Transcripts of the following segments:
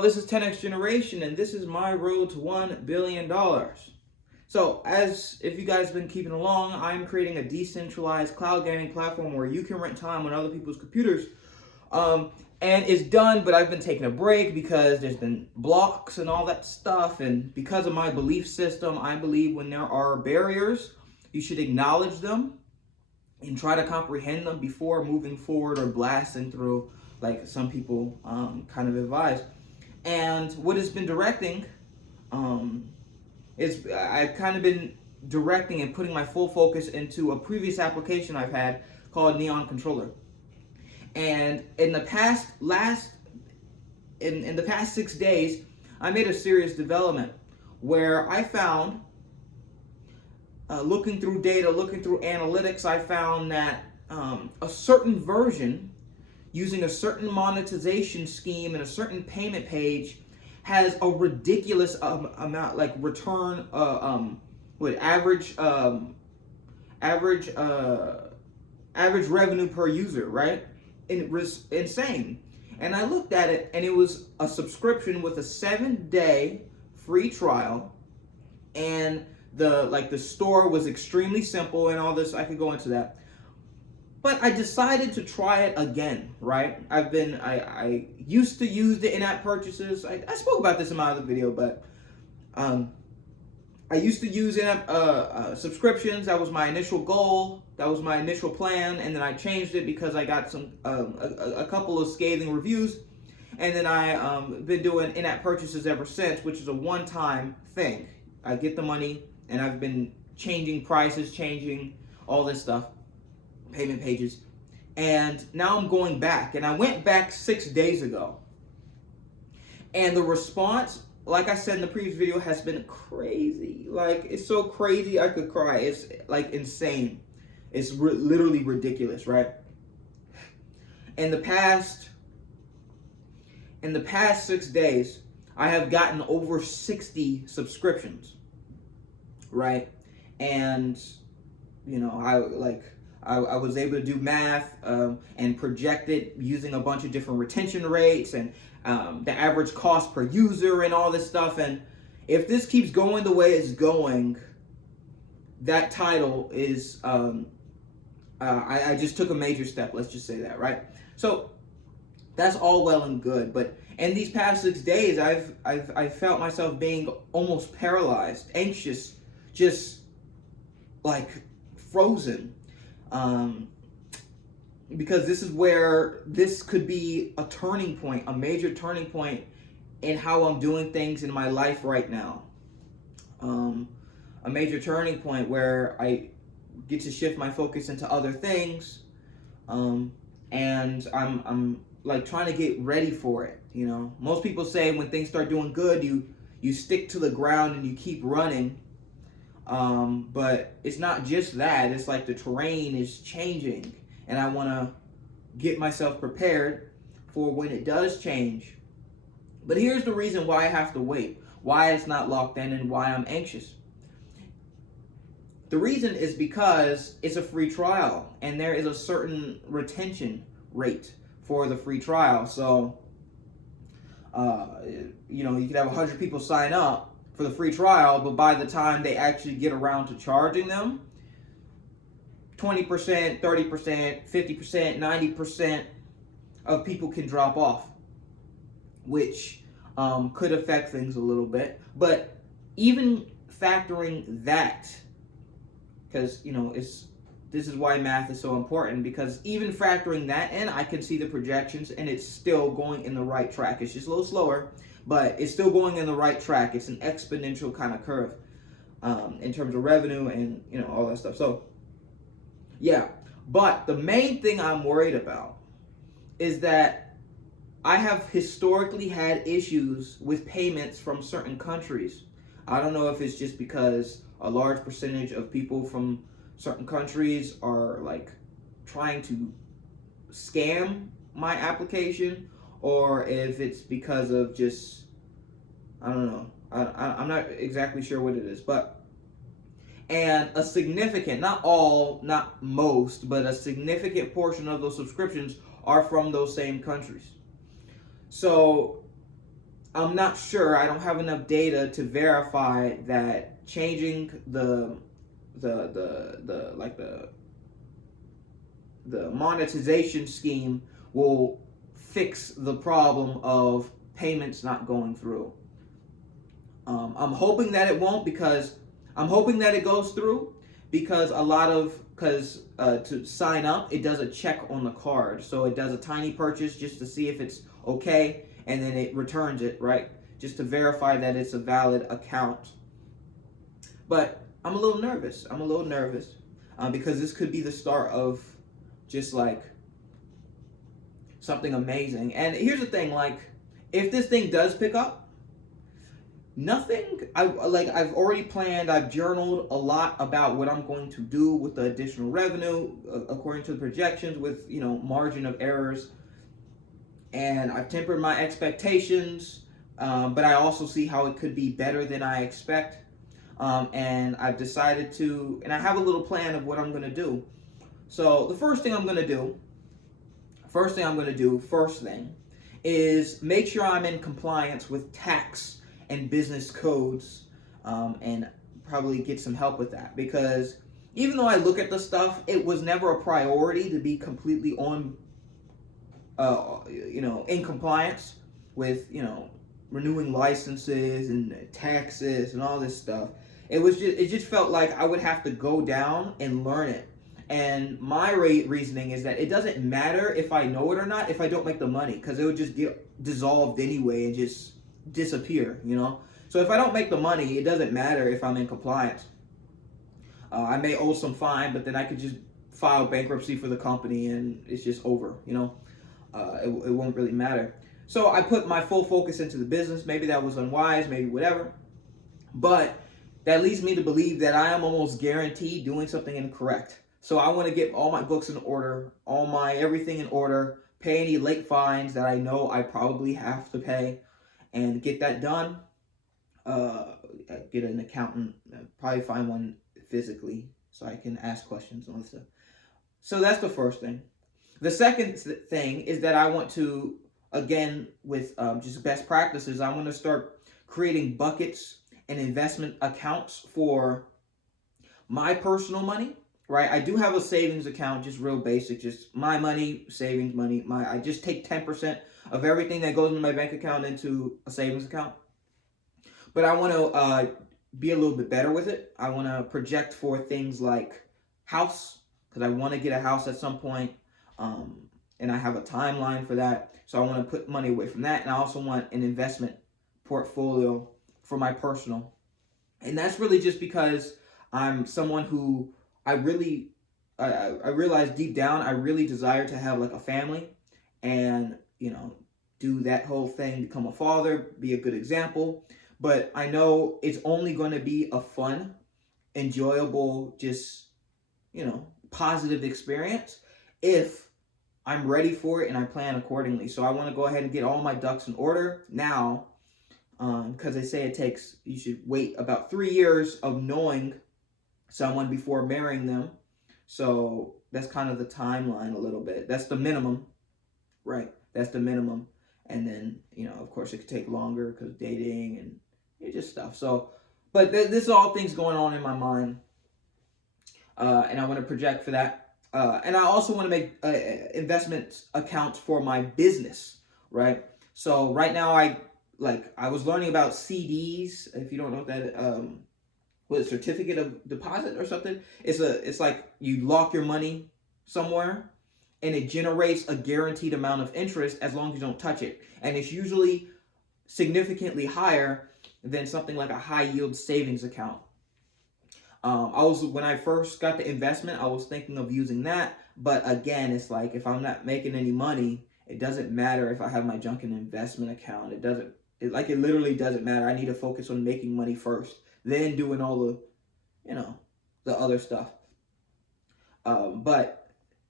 This is 10X Generation, and this is my road to $1 billion. So, if you guys have been keeping along, I'm creating a decentralized cloud gaming platform where you can rent time on other people's computers. And it's done, but I've been taking a break because there's been blocks and all that stuff. And because of my belief system, I believe when there are barriers, you should acknowledge them and try to comprehend them before moving forward or blasting through, like some people kind of advise. And what has been directing is I've kind of been directing and putting my full focus into a previous application I've had called Neon Controller. And in the past in the past 6 days, I made a serious development where I found, looking through data, looking through analytics, I found that a certain version using a certain monetization scheme and a certain payment page has a ridiculous amount, like return, average revenue per user, right? And it was insane. And I looked at it, and it was a subscription with a 7-day free trial, and the store was extremely simple and all this. I could go into that. But I decided to try it again, right? I used to use the in-app purchases. I spoke about this in my other video, but I used to use in-app subscriptions. That was my initial goal. That was my initial plan, and then I changed it because I got a couple of scathing reviews, and then I been doing in-app purchases ever since, which is a one-time thing. I get the money, and I've been changing prices, changing all this stuff, payment pages, and now I'm going back, and I went back 6 days ago, and the response, like I said in the previous video, has been crazy. Like, it's so crazy I could cry. It's like insane. It's literally ridiculous, right? In the past 6 days, I have gotten over 60 subscriptions, right? And you know, I was able to do math and project it using a bunch of different retention rates and the average cost per user and all this stuff. And if this keeps going the way it's going, that title is I just took a major step. Let's just say that, right? So that's all well and good, but in these past 6 days, I've felt myself being almost paralyzed, anxious, just like frozen. Because this is where this could be a turning point, a major turning point in how I'm doing things in my life right now. A major turning point where I get to shift my focus into other things, and I'm like trying to get ready for it. You know, most people say when things start doing good, you stick to the ground and you keep running. But it's not just that. It's like the terrain is changing, and I want to get myself prepared for when it does change. But here's the reason why I have to wait, why it's not locked in, and why I'm anxious. The reason is because it's a free trial, and there is a certain retention rate for the free trial. So, you know, you could have 100 people sign up for the free trial, but by the time they actually get around to charging them, 20%, 30%, 50%, 90% of people can drop off, which could affect things a little bit. But even factoring that, because, you know, this is why math is so important, because even factoring that in, I can see the projections, and it's still going in the right track. It's just a little slower, but it's still going in the right track. It's an exponential kind of curve in terms of revenue and, you know, all that stuff. So, yeah. But the main thing I'm worried about is that I have historically had issues with payments from certain countries. I don't know if it's just because a large percentage of people from certain countries are like trying to scam my application, or if it's because of just, I don't know. I'm not exactly sure what it is, but, and a significant, not all, not most, but a significant portion of those subscriptions are from those same countries. So I'm not sure. I don't have enough data to verify that changing the like the monetization scheme will fix the problem of payments not going through. I'm hoping that it won't, because I'm hoping that it goes through, because to sign up, it does a check on the card. So it does a tiny purchase just to see if it's okay, and then it returns it, right? Just to verify that it's a valid account. But I'm a little nervous. Because this could be the start of just like something amazing. And here's the thing, like, if this thing does pick up, I've already planned, I've journaled a lot about what I'm going to do with the additional revenue, according to the projections, with, margin of errors. And I've tempered my expectations, but I also see how it could be better than I expect. And I've decided and I have a little plan of what I'm going to do. So the first thing, is make sure I'm in compliance with tax and business codes, and probably get some help with that, because even though I look at the stuff, it was never a priority to be completely in compliance with, renewing licenses and taxes and all this stuff. It just felt like I would have to go down and learn it. And my reasoning is that it doesn't matter if I know it or not if I don't make the money, because it would just get dissolved anyway and just disappear, So if I don't make the money, it doesn't matter if I'm in compliance. I may owe some fine, but then I could just file bankruptcy for the company and it's just over, it won't really matter. So I put my full focus into the business. Maybe that was unwise, maybe whatever. But that leads me to believe that I am almost guaranteed doing something incorrect. So I want to get all my books in order, everything in order, pay any late fines that I know I probably have to pay, and get that done. Get an accountant, probably find one physically so I can ask questions on stuff. So that's the first thing. The second thing is that I want to, again, with just best practices, I want to start creating buckets and investment accounts for my personal money, right? I do have a savings account, just real basic, just my money, savings money. I just take 10% of everything that goes into my bank account into a savings account. But I want to be a little bit better with it. I want to project for things like house, because I want to get a house at some point, and I have a timeline for that. So I want to put money away from that, and I also want an investment portfolio for my personal. And that's really just because I'm someone who I realize deep down I really desire to have like a family, and do that whole thing, become a father, be a good example. But I know it's only going to be a fun, enjoyable, just positive experience if I'm ready for it and I plan accordingly. So I want to go ahead and get all my ducks in order now, because they say you should wait about 3 years of knowing someone before marrying them. So that's kind of the timeline a little bit. That's the minimum, right? That's the minimum. And then, of course, it could take longer because dating and just stuff. So, but this is all things going on in my mind. And I want to project for that. And I also want to make investment accounts for my business, right? So right now I was learning about CDs. If you don't know what that with a certificate of deposit or something, it's like you lock your money somewhere and it generates a guaranteed amount of interest as long as you don't touch it. And it's usually significantly higher than something like a high yield savings account. When I first got the investment, I was thinking of using that. But again, it's like, if I'm not making any money, it doesn't matter if I have my junk in an investment account. It literally doesn't matter. I need to focus on making money first, then doing all the, the other stuff. But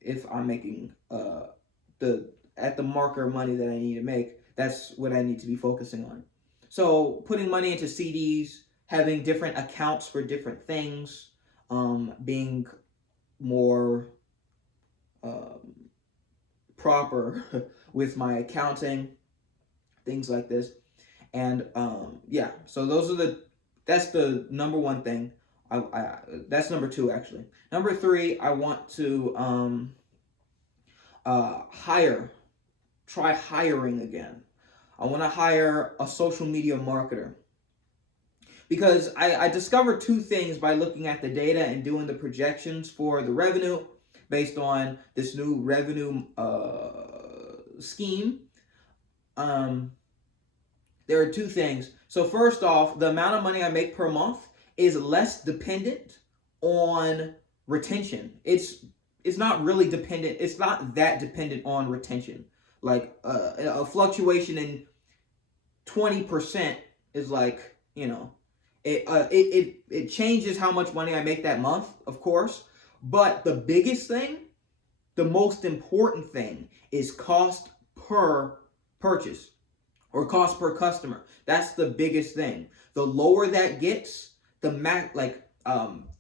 if I'm making at the marker money that I need to make, that's what I need to be focusing on. So putting money into CDs, having different accounts for different things, being more proper with my accounting, things like this. And yeah, so that's the number one thing. That's number two actually. Number three, I want to try hiring again. I want to hire a social media marketer because I discovered two things by looking at the data and doing the projections for the revenue based on this new revenue scheme. There are two things. So first off, the amount of money I make per month is less dependent on retention. It's not really dependent. It's not that dependent on retention. Like a fluctuation in 20% is like, it changes how much money I make that month, of course. But the biggest thing, the most important thing, is cost per purchase or cost per customer. That's the biggest thing. The lower that gets, the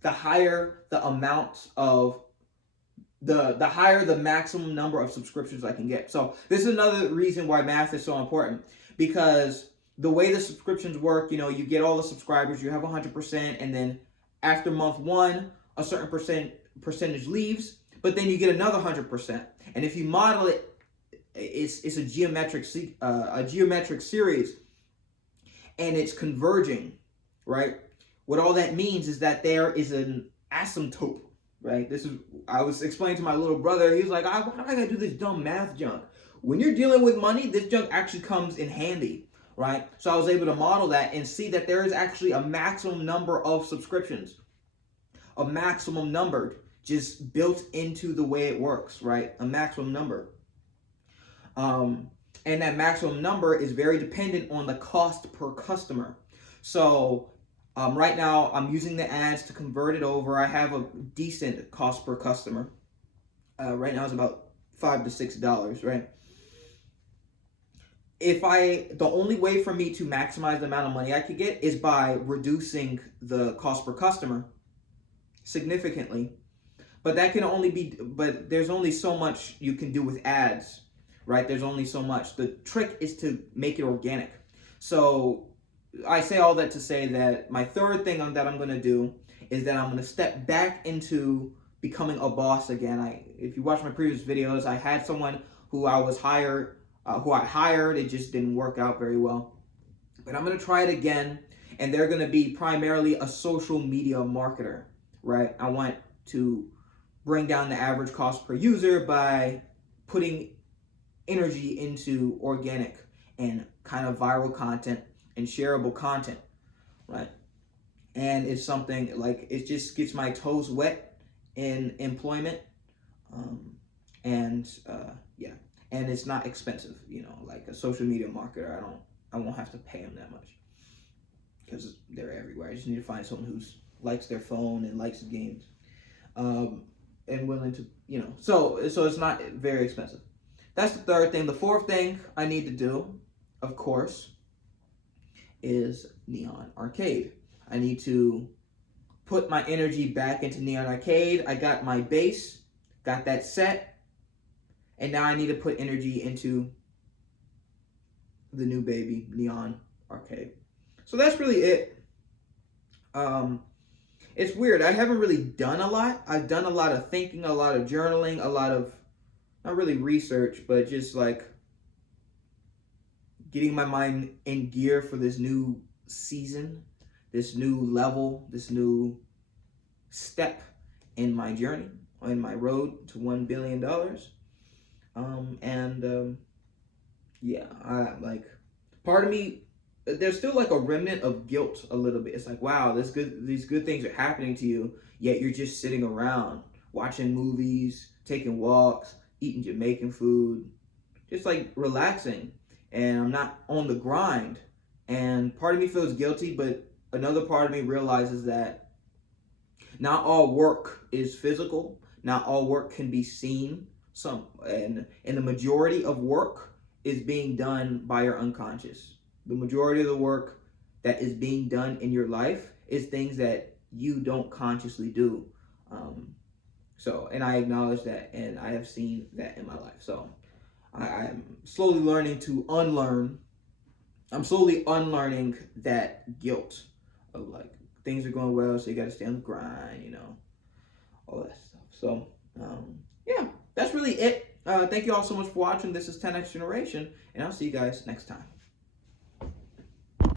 higher the amount of the higher the maximum number of subscriptions I can get. So this is another reason why math is so important, because the way the subscriptions work, you get all the subscribers, you have 100%, and then after month one, a certain percentage leaves, but then you get another 100%. And if you model it, it's a geometric series, and it's converging, right? What all that means is that there is an asymptote, right? I was explaining to my little brother. He was like, why do I gotta do this dumb math junk? When you're dealing with money, this junk actually comes in handy, right? So I was able to model that and see that there is actually a maximum number of subscriptions, a maximum number just built into the way it works, right? A maximum number. And that maximum number is very dependent on the cost per customer. So right now I'm using the ads to convert it over. I have a decent cost per customer. Right now it's about $5 to $6, right? The only way for me to maximize the amount of money I could get is by reducing the cost per customer significantly. But there's only so much you can do with ads, right? There's only so much. The trick is to make it organic. So I say all that to say that my third thing that I'm going to do is that I'm going to step back into becoming a boss again. If you watch my previous videos, I had someone who I hired. It just didn't work out very well. But I'm going to try it again, and they're going to be primarily a social media marketer, right? I want to bring down the average cost per user by putting energy into organic and kind of viral content and shareable content, right? And it's something like, it just gets my toes wet in employment, and it's not expensive, like a social media marketer. I won't have to pay them that much because they're everywhere. I just need to find someone who likes their phone and likes games, and willing to, so it's not very expensive. That's the third thing. The fourth thing I need to do, of course, is Neon Arcade. I need to put my energy back into Neon Arcade. I got my base, got that set, and now I need to put energy into the new baby, Neon Arcade. So that's really it. It's weird. I haven't really done a lot. I've done a lot of thinking, a lot of journaling, a lot of, not really research, but just like getting my mind in gear for this new season, this new level, this new step in my journey, in my road to $1 billion. Part of me, there's still like a remnant of guilt a little bit. It's like, wow, these good things are happening to you, yet you're just sitting around watching movies, taking walks, eating Jamaican food, just like relaxing, and I'm not on the grind. And part of me feels guilty, but another part of me realizes that not all work is physical, not all work can be seen. And the majority of work is being done by your unconscious. The majority of the work that is being done in your life is things that you don't consciously do. And I acknowledge that, and I have seen that in my life. So I'm slowly learning to unlearn I'm slowly unlearning that guilt of like things are going well, so you got to stay on the grind, all that stuff. So, yeah, that's really it. Thank you all so much for watching. This is 10X Generation, and I'll see you guys next time.